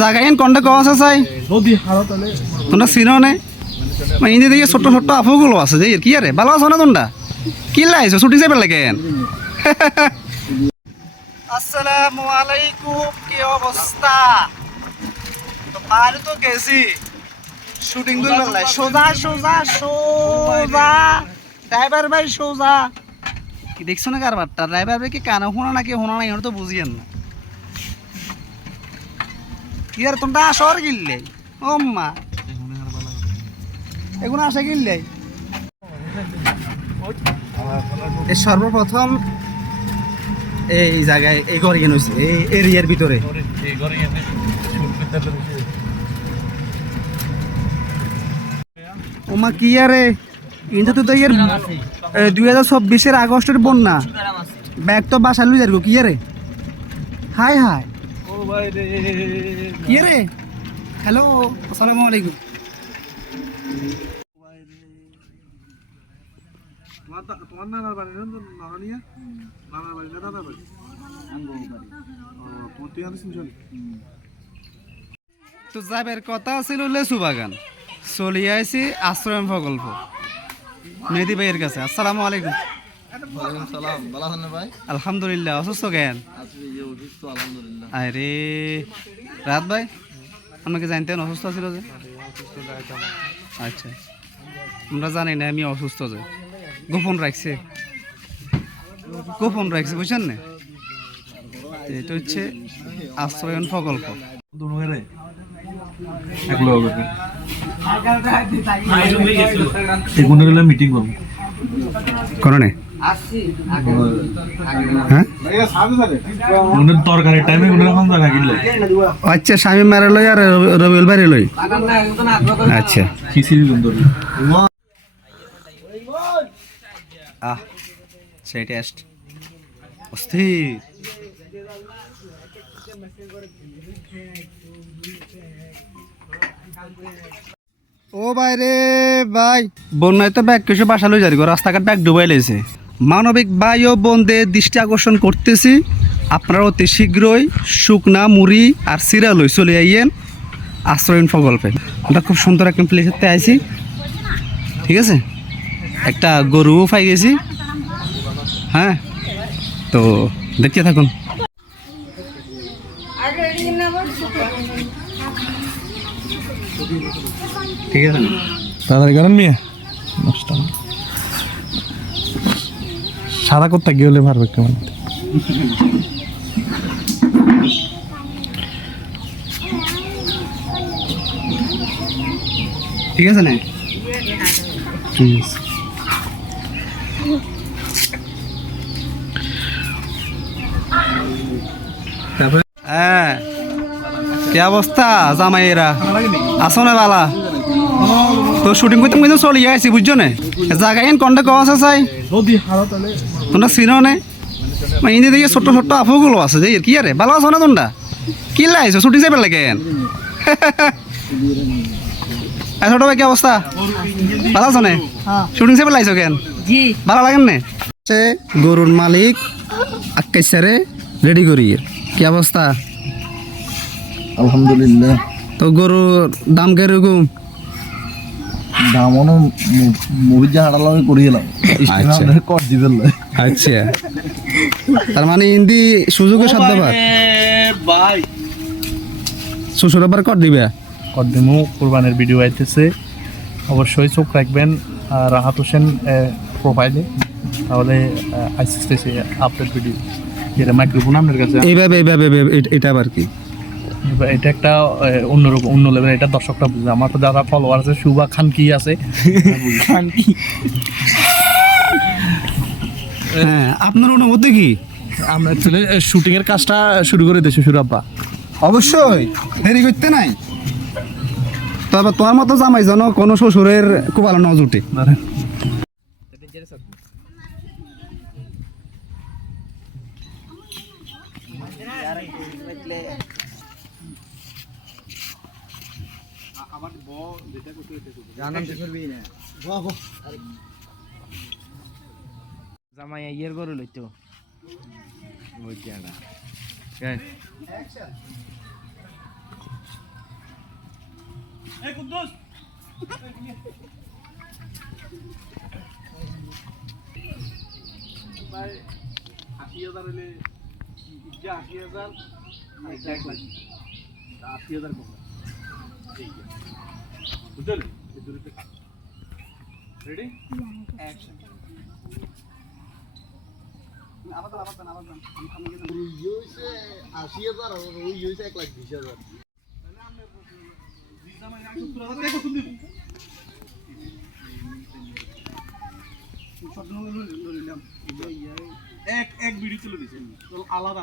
জায়গা এন কন্টে কওয়া আছে চাই। তোমরা চিনো নে? মানে ইন্দি ছোট্ট ছোট্ট আফুগুলো আছে যে কি আরে ভালো আছো না তোমরা কি লাইছো ছুটি যাবে লাগে আসসালামু আলাইকুম কি অবস্থা? তো বাইরে তো গেছি। শুটিং দুই বেলায় সোজা সোজা সোজা। ড্রাইভার ভাই সোজা। কি দেখছ না কারবারটা ড্রাইভার ভাই কি কানে শোনা নাকি শোনা না এখানে তো বুঝিয়েন না। আর তোমরা আসো আর গিললে? ও মা এগুলো আসে গিললে? সর্বপ্রথম এই জায়গায়, এই ঘরে কেন হয়েছে এই এরিয়ার ভিতরে। ওমা কি আরে কিন্তু তো দুই হাজার চব্বিশের আগস্টের বন্যা? ব্যাগ তো বাসা লুই যাব কি আরে হাই রে কি রে? হ্যালো আসসালামু আলাইকুম। তোমার নানার বাড়ি না তো নানা নিয়ে? নানার বাড়ি না দাদার বাড়ি? তুই আনিস তো যাবের কথা ছিল লেসু বাগান। চলে আইছি আশ্রম প্রকল্প মেহেদি ভাইয়ের কাছে। আসসালামু আলাইকুম। সালাম। ভালো আছেন ভাই? আলহামদুলিল্লাহ অসুস্থ যে অসুস্থ আলহামদুলিল্লাহ। আরে রাত ভাই আমাকে জানতেন অসুস্থ ছিল যে? আচ্ছা আমরা জানি না আমি অসুস্থ যে। গোপন রাখছে। গোপন রাখছে বুঝছেন না? এটা হচ্ছে আশ্রয়ন প্রকল্প। মিটিং করব করনে হ্যাঁ কিনলে আচ্ছা স্বামী মারা লই আর রবি- রবিউল বাড়ি লই। আচ্ছা। আহ সেই টেস্ট অস্থির। ও ভাই রে ভাই। বন্যায় তো ব্যাগ কিছু বাসা লই যারি গো, রাস্তাঘাট ব্যাগ ডুবাই লেছে মানবিক বাই ও বন্ধে দৃষ্টি আকর্ষণ করতেছি। আপনারা অতি শীঘ্রই শুকনা মুড়ি আর সিরা লই চলে আইয়েন। আশ্রয়ন প্রকল্পে আমরা খুব সুন্দর একটা প্লেসেতে আইছি। ঠিক আছে? একটা গরুও পাই গেছি। হ্যাঁ? তো দেখতে থাকুন। ঠিক আছে? তাড়াতাড়ি করেন মিয়া। নষ্ট সাদা করতে গিয়ে হলে পারবে কেমন? ঠিক আছে না? ঠিক আছে। হ্যাঁ। কি অবস্থা জামাইয়েরা? আসো না বালা। তো শুটিং করতে কিন্তু চলে আইছি বুঝছ না? জায়গা এন আছে চাই। তোমরা চিনো নে? মানে ইন্দি দিকে ছোট্ট ছোট্ট আফুগুলো আছে যে কি আরে ভালো আছো না তোমরা? কি লাইছো ছুটি যাবে লাগে ছোট ভাই কি অবস্থা ভালো আছো না? শুটিং যাবে লাইছো কেন? জি। ভালো লাগেন না? সে গরুর মালিক আক্কাইসারে রেডি করি কি অবস্থা আলহামদুলিল্লাহ। তো গরুর দাম কীরকম? দাম অন মুভির যা হাঁটালাম আমি করে গেলাম আচ্ছা। কর তার মানে হিন্দি সুযোগে সাধ্য বার ভাই শ্বশুর আবার কর দিবে? কদ্দিমু কোরবানের ভিডিও আইতেছে। অবশ্যই চোখ রাখবেন। আর রাহাত হোসেন প্রোফাইলে তাহলে আসতেছে আপডেট ভিডিও যেটা মাইক্রোফোন আপনার কাছে এইভাবে এইভাবে এটা আবার কি? এটা একটা অন্যরকম অন্য লেভেল এটা দর্শকরা বুঝবে আমার তো যারা ফলোয়ার আছে সুবা খান কি আছে? হ্যাঁ আপনার অনুভূতি কি? আমরা অ্যাকচুয়ালি শুটিং এর কাজটা শুরু করে দিয়েছি আব্বা। অবশ্যই দেরি করতে নাই। তবে তোমার মতো জামাই যেন কোনো শ্বশুরের কুবালো ন। জুটে জামাই ইয়ের গরু লইতো। আশি হাজার হলে আশি হাজার আশি হাজার কম বুঝলেন রেডি অ্যাকশন আবার আবার আবার রুই হয়েছে আশি হাজার রুই হয়েছে এক লাখ বিশ হাজার এক এক বিড়ি তুলে দিছেন আলাদা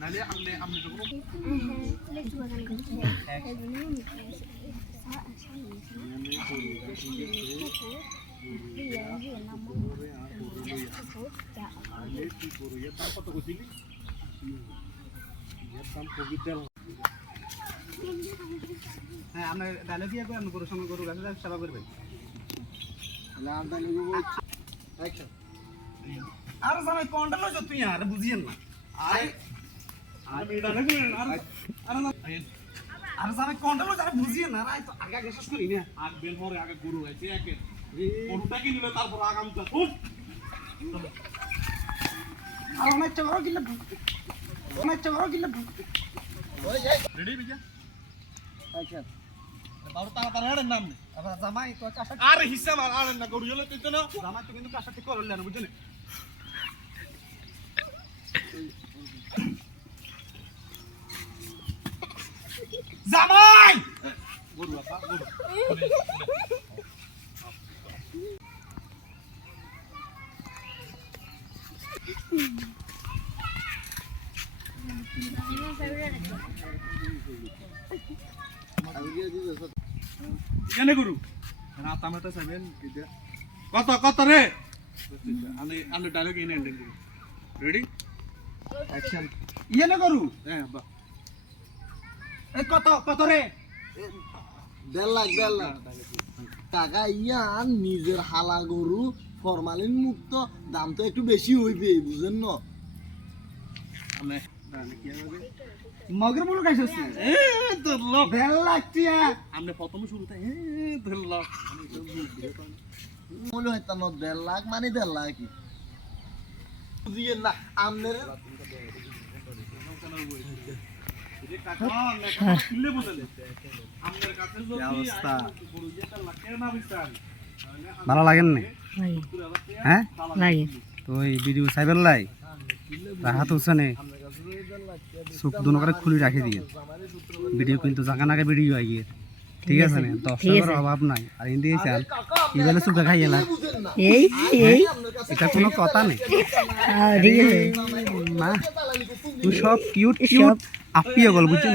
নাহলে আপনি আপনি যখন হ্যাঁ আপনার ডায়লগ দিয়ে আপনি গরু সঙ্গে গরু গাছে সেবা করবেন আর জামাই কোনটা লইছ তুই আর বুঝিয়েন না। আরে আর আর আর জামাই কোনটা লইছ আর বুঝিয়েন না আর তো আগে শেষ করি না আগ বের পরে আগে গরু আছে একে। গরুটা কিনলে তারপর আগামটা উঠ আর আমার চগর কিলে আমার চগর কিলে রেডি বিজা আচ্ছা বাবু তাড়াতাড়ি হাড়ের নাম নেই জামাই! তো কাশা আরে হিসাব আর আড়েন না গরু হলে তুই তো না জামাই তো কিন্তু কাশা ঠিক করলেন না বুঝলেন জামাই গরু আপা গরু। কেন গরু? রাত আমরা তো যাবেন কত কত রে? আমি আমি dialogue in end ready action ইয়ে না করু হ্যাঁ বাহ এই কত কত রে? দেড় লাখ দেড় লাখ। টাকা ইয়ান নিজের হালা গরু ফরমালিন মুক্ত দাম তো একটু বেশি হইবে বুঝেন না? আমি মগের মুলুক আইসছে এ ধরলো টিয়া আমি প্রথমে শুরুতে ধরলো মনে হয় তার দেড় লাখ মানে দেড় লাখ বুঝিয়েন না আপনার ভালো লাগেন না হ্যাঁ? তো এই ভিডিও সাইবার লাই হোসেনে চোখ দুনো করে খুলি রাখি দিয়ে। ভিডিও কিন্তু জাগা নাগে ভিডিও আইয়ে ঠিক আছে না? দর্শকের অভাব নাই। আর হিন্দি চাল কি বলে চোখে খাই এলা এই এই। এটা কোনো কথা নেই আছে। না তুই সব কিউট কিউট আপিয়ে গল বুঝছেন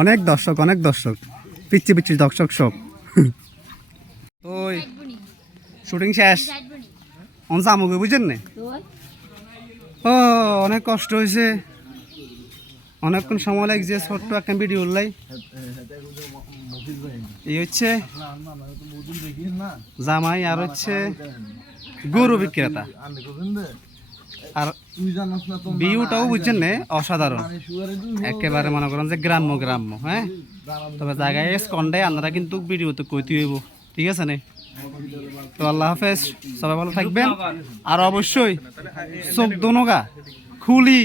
অনেক দর্শক অনেক দর্শক। পিচ্ছি পিচ্ছি দর্শক সব। ওই, শুটিং শেষ। অন জামুকে বুঝছেন না? ও, অনেক কষ্ট হয়েছে। অনেকক্ষণ সময় লাগছে, ছোট্ট একটা ভিডিও লাই এই হচ্ছে জামাই, আর হচ্ছে গরু বিক্রেতা। আর ভিউটাও বুঝছেন না? অসাধারণ। মানে একেবারে মনে করেন যে গ্রাম্য গ্রাম্য হ্যাঁ? তবে জায়গায় কন্ডাই আপনারা কিন্তু ভিডিওতে কইতে হইব ঠিক আছে না? তো আল্লাহ হাফেজ সবাই ভালো থাকবেন। আর অবশ্যই চোখ দোনগা খুলি।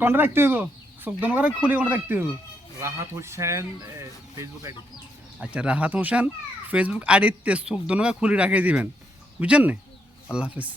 কন্ডা রাখতে হইব? চোখ দোনগারে খুলি কন্ডা রাখতে হইব? Rahat Hossain Facebook ID. আচ্ছা রাহাত হোসেন ফেসবুক আইডিতে চোখ দোনগা খুলি রাখিয়ে দিবেন। বুঝছেন না? আল্লাহ হাফেজ।